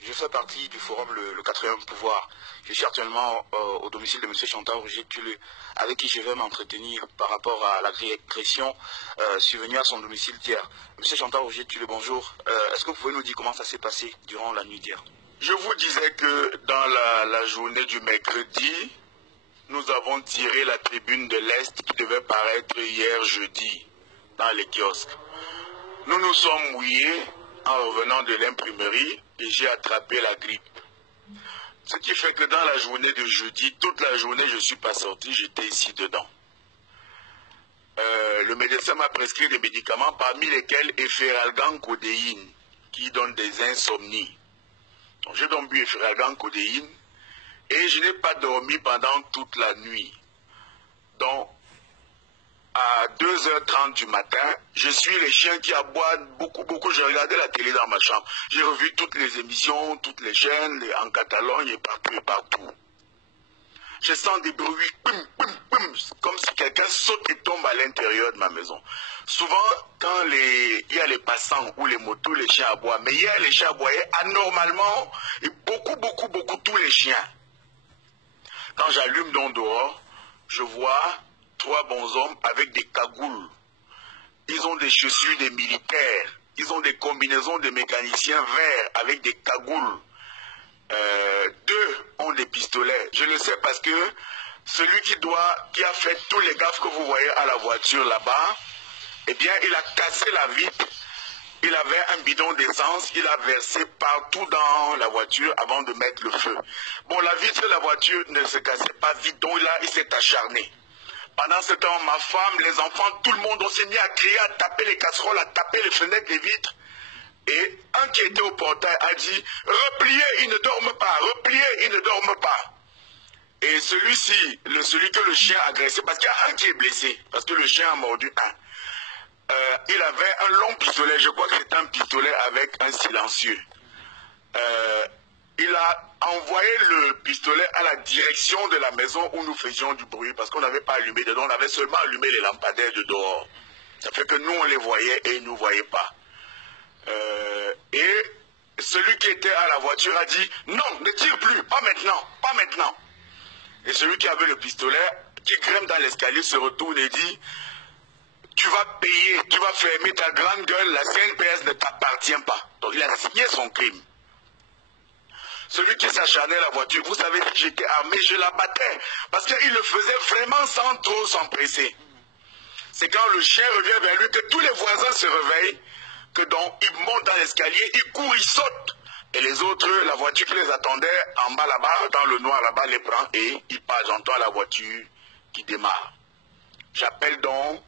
Je fais partie du forum le quatrième pouvoir. Je suis actuellement au domicile de M. Chantal Roger Tulé, avec qui je vais m'entretenir par rapport à l'agression survenue à son domicile d'hier. M. Chantal Roger Tulé, bonjour. Est-ce que vous pouvez nous dire comment ça s'est passé durant la nuit d'hier? Je vous disais que dans la journée du mercredi, nous avons tiré la tribune de l'Est qui devait paraître hier jeudi dans les kiosques. Nous nous sommes mouillés en revenant de l'imprimerie et j'ai attrapé la grippe. Ce qui fait que dans la journée de jeudi, toute la journée, je ne suis pas sorti, j'étais ici dedans. Le médecin m'a prescrit des médicaments, parmi lesquels Efferalgan codéine, qui donne des insomnies. J'ai donc bu Efferalgan codéine et je n'ai pas dormi pendant toute la nuit. Donc, à 2h30 du matin, je suis les chiens qui aboient beaucoup. J'ai regardé la télé dans ma chambre. J'ai revu toutes les émissions, toutes les chaînes, en Catalogne et partout. Je sens des bruits, comme si quelqu'un saute et tombe à l'intérieur de ma maison. Souvent, quand il y a les passants ou les motos, les chiens aboient. Mais hier, les chiens aboyaient anormalement et beaucoup, tous les chiens. Quand j'allume donc dehors, je vois 3 bonshommes avec des cagoules. Ils ont des chaussures des militaires. Ils ont des combinaisons de mécaniciens verts avec des cagoules. 2 ont des pistolets. Je le sais parce que celui qui a fait tous les gaffes que vous voyez à la voiture là-bas, eh bien, il a cassé la vitre. Il avait un bidon d'essence, il a versé partout dans la voiture avant de mettre le feu. Bon, la vitre de la voiture ne se cassait pas vite, donc là, il s'est acharné. Pendant ce temps, ma femme, les enfants, tout le monde, on s'est mis à crier, à taper les casseroles, à taper les fenêtres, les vitres. Et un qui était au portail a dit « Repliez, il ne dorme pas, repliez, il ne dorme pas ». Et celui-ci, celui que le chien a agressé, parce qu'il y a un qui est blessé, parce que le chien a mordu un. Il avait un long pistolet, je crois que c'était un pistolet avec un silencieux. Il a envoyé le pistolet à la direction de la maison où nous faisions du bruit, parce qu'on n'avait pas allumé dedans, on avait seulement allumé les lampadaires de dehors. Ça fait que nous, on les voyait et ils ne nous voyaient pas. Et celui qui était à la voiture a dit « Non, ne tire plus, pas maintenant, pas maintenant ». Et celui qui avait le pistolet, qui grimpe dans l'escalier, se retourne et dit « Tu vas payer, tu vas fermer ta grande gueule, la CNPS ne t'appartient pas ». Donc il a signé son crime. Celui qui s'acharnait à la voiture, vous savez, si j'étais armé, je la battais. Parce qu'il le faisait vraiment sans trop s'empresser. C'est quand le chien revient vers lui que tous les voisins se réveillent, que donc il monte dans l'escalier, il court, il saute. Et les autres, la voiture qui les attendait en bas là-bas, dans le noir là-bas, les prend et il part. J'entends la voiture qui démarre. J'appelle donc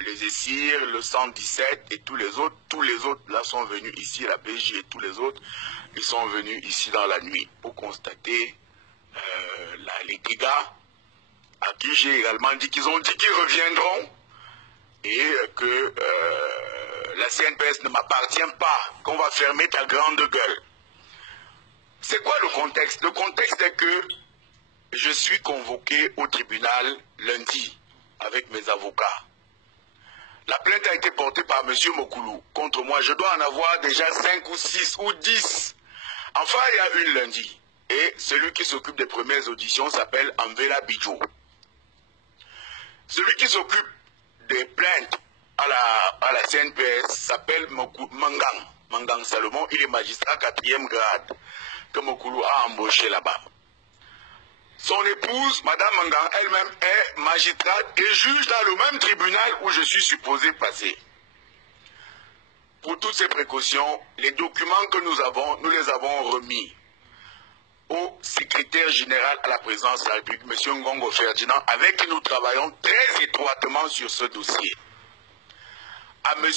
les ESIR, le 117 et tous les autres là sont venus ici, la PJ et tous les autres, ils sont venus ici dans la nuit pour constater les dégâts, à qui j'ai également dit qu'ils ont dit qu'ils reviendront et que la CNPS ne m'appartient pas, qu'on va fermer ta grande gueule. C'est quoi le contexte? Le contexte est que je suis convoqué au tribunal lundi avec mes avocats. La plainte a été portée par M. Mokoulou contre moi. Je dois en avoir déjà 5 ou 6 ou 10. Enfin, il y a une lundi. Et celui qui s'occupe des premières auditions s'appelle Amvela Bidjo. Celui qui s'occupe des plaintes à la CNPS s'appelle Mangang Salomon. Il est magistrat 4e grade que Mokoulou a embauché là-bas. Son épouse, Madame Mangang, elle-même est magistrate et juge dans le même tribunal où je suis supposé passer. Pour toutes ces précautions, les documents que nous les avons remis au secrétaire général à la présidence de la République, M. Ngongo Ferdinand, avec qui nous travaillons très étroitement sur ce dossier. À M.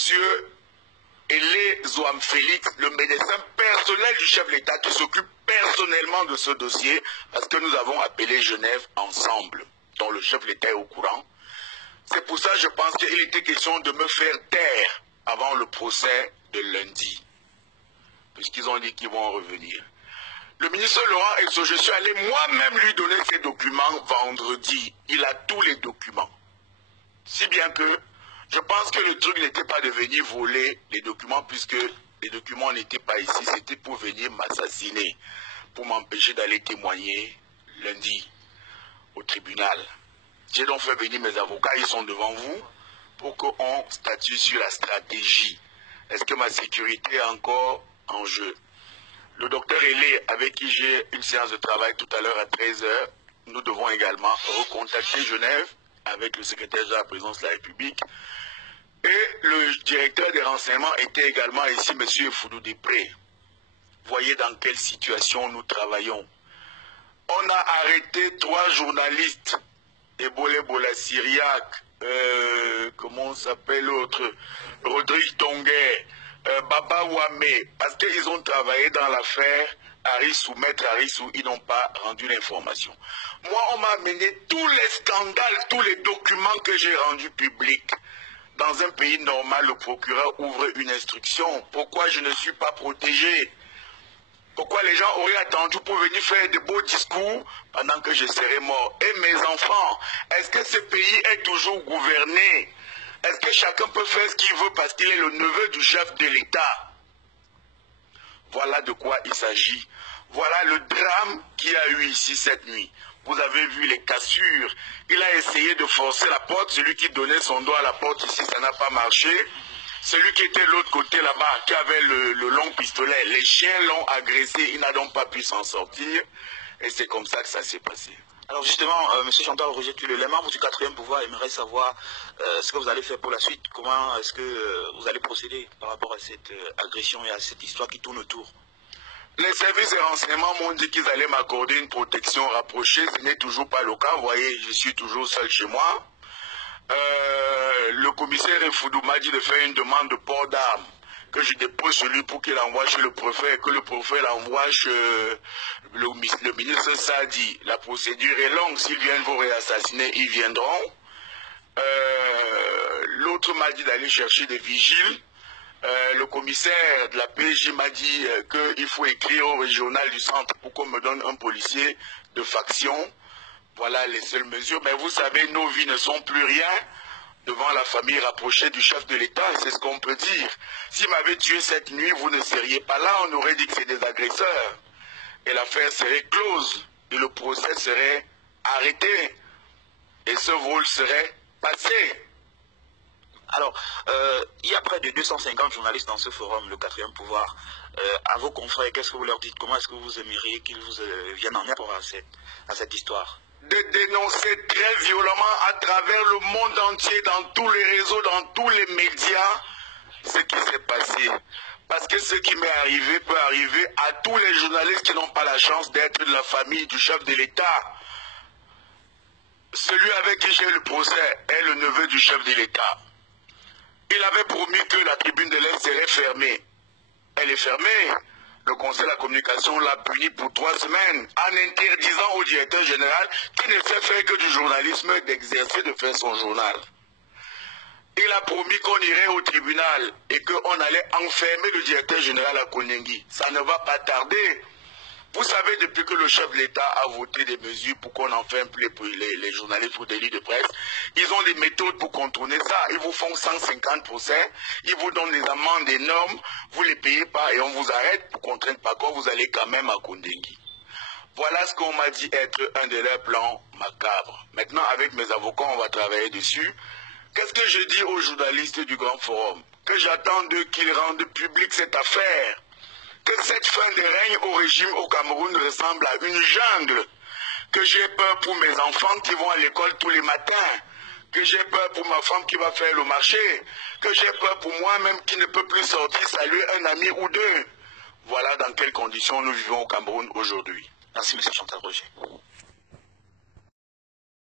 Elé Zoam Félix, le médecin personnel du chef de l'État qui s'occupe personnellement de ce dossier, parce que nous avons appelé Genève ensemble, dont le chef de l'État est au courant. C'est pour ça que je pense qu'il était question de me faire taire avant le procès de lundi, puisqu'ils ont dit qu'ils vont revenir. Le ministre Laurent Exo, je suis allé moi-même lui donner ces documents vendredi. Il a tous les documents. Si bien que je pense que le truc n'était pas de venir voler les documents, puisque les documents n'étaient pas ici, c'était pour venir m'assassiner, pour m'empêcher d'aller témoigner lundi au tribunal. J'ai donc fait venir mes avocats, ils sont devant vous, pour qu'on statue sur la stratégie. Est-ce que ma sécurité est encore en jeu? Le docteur Hélé, avec qui j'ai une séance de travail tout à l'heure à 13 h, nous devons également recontacter Genève avec le secrétaire de la présidence de la République. Et le directeur des renseignements était également ici, M. Foudou Després. Voyez dans quelle situation nous travaillons. On a arrêté 3 journalistes, Ebola Bola Syriac, comment s'appelle l'autre, Rodrigue Tonguet, Baba Wame, parce qu'ils ont travaillé dans l'affaire Harissou, Maître Harissou, ils n'ont pas rendu l'information. Moi, on m'a amené tous les scandales, tous les documents que j'ai rendus publics. Dans un pays normal, le procureur ouvre une instruction. Pourquoi je ne suis pas protégé? Pourquoi les gens auraient attendu pour venir faire de beaux discours pendant que je serais mort? Et mes enfants, est-ce que ce pays est toujours gouverné? Est-ce que chacun peut faire ce qu'il veut parce qu'il est le neveu du chef de l'État? Voilà de quoi il s'agit. Voilà le drame qu'il y a eu ici cette nuit. Vous avez vu les cassures. Il a essayé de forcer la porte. Celui qui donnait son doigt à la porte ici, ça n'a pas marché. Celui qui était de l'autre côté là-bas, qui avait le long pistolet, les chiens l'ont agressé. Il n'a donc pas pu s'en sortir. Et c'est comme ça que ça s'est passé. Alors justement, M. Chantal Roger Tulle, les membres du 4e pouvoir aimeraient savoir ce que vous allez faire pour la suite. Comment est-ce que vous allez procéder par rapport à cette agression et à cette histoire qui tourne autour? Les services de renseignement m'ont dit qu'ils allaient m'accorder une protection rapprochée. Ce n'est toujours pas le cas. Vous voyez, je suis toujours seul chez moi. Le commissaire Foudou m'a dit de faire une demande de port d'armes, que je dépose sur lui pour qu'il envoie chez le préfet et que le préfet l'envoie chez le ministre Sadi. La procédure est longue. S'ils viennent vous réassassiner, ils viendront. L'autre m'a dit d'aller chercher des vigiles. Le commissaire de la PJ m'a dit qu'il faut écrire au régional du centre pour qu'on me donne un policier de faction. Voilà les seules mesures. Mais vous savez, nos vies ne sont plus rien devant la famille rapprochée du chef de l'État. C'est ce qu'on peut dire. S'il m'avait tué cette nuit, vous ne seriez pas là. On aurait dit que c'est des agresseurs. Et l'affaire serait close. Et le procès serait arrêté. Et ce vol serait passé. Alors, il y a près de 250 journalistes dans ce forum, le 4e pouvoir. À vos confrères, qu'est-ce que vous leur dites? Comment est-ce que vous aimeriez qu'ils vous viennent en rapport à cette histoire? De dénoncer très violemment à travers le monde entier, dans tous les réseaux, dans tous les médias, ce qui s'est passé. Parce que ce qui m'est arrivé peut arriver à tous les journalistes qui n'ont pas la chance d'être de la famille du chef de l'État. Celui avec qui j'ai eu le procès est le neveu du chef de l'État. Il avait promis que la tribune de l'Est serait fermée. Elle est fermée. Le Conseil de la communication l'a puni pour 3 semaines en interdisant au directeur général qui ne sait faire que du journalisme d'exercer, de faire son journal. Il a promis qu'on irait au tribunal et qu'on allait enfermer le directeur général à Konengi. Ça ne va pas tarder. Vous savez, depuis que le chef de l'État a voté des mesures pour qu'on enferme les journalistes pour délit de presse, ils ont des méthodes pour contourner ça. Ils vous font 150%, ils vous donnent des amendes énormes, vous ne les payez pas et on vous arrête pour contraindre par quoi vous allez quand même à Kondengi. Voilà ce qu'on m'a dit être un de leurs plans macabres. Maintenant, avec mes avocats, on va travailler dessus. Qu'est-ce que je dis aux journalistes du Grand Forum? Que j'attends d'eux qu'ils rendent publique cette affaire. Que cette fin de règne au régime au Cameroun ressemble à une jungle. Que j'ai peur pour mes enfants qui vont à l'école tous les matins. Que j'ai peur pour ma femme qui va faire le marché. Que j'ai peur pour moi-même qui ne peut plus sortir saluer un ami ou deux. Voilà dans quelles conditions nous vivons au Cameroun aujourd'hui. Merci, M. Chantal Roger.